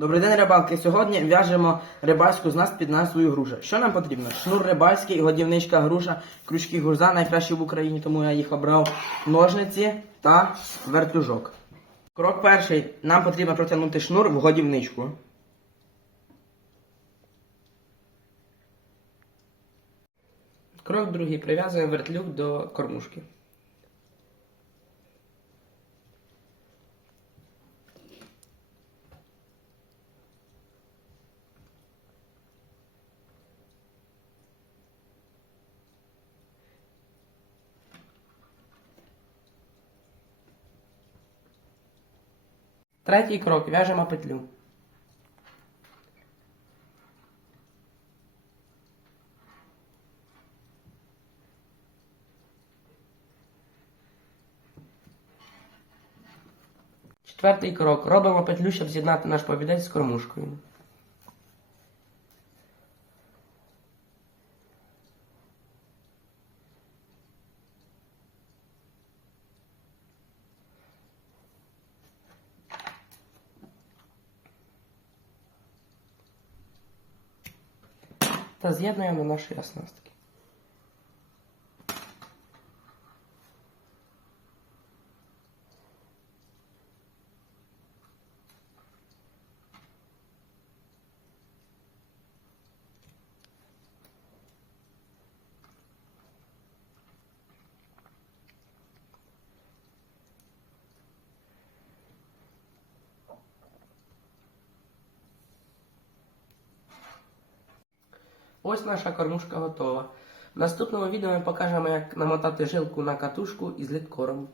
Добрий день, рибалки. Сьогодні в'яжемо рибальську знast під назвою груша. Що нам потрібно? Шнур рибальський, годівничка груша, крючки гурза, найкращі в Україні, тому я їх обрав. Ножниці та вертужок. Крок перший. Нам потрібно протягнути шнур в годівничку. Крок другий. Прив'язуємо вертлюг до кормушки. Третій крок. В'яжемо петлю. Четвертий крок. Робимо петлю, щоб з'єднати наш повідець з кормушкою. Та з'єднуємо наші оснастки. Ось наша кормушка готова. В наступному відео ми покажемо, як намотати жилку на катушку із злит корм.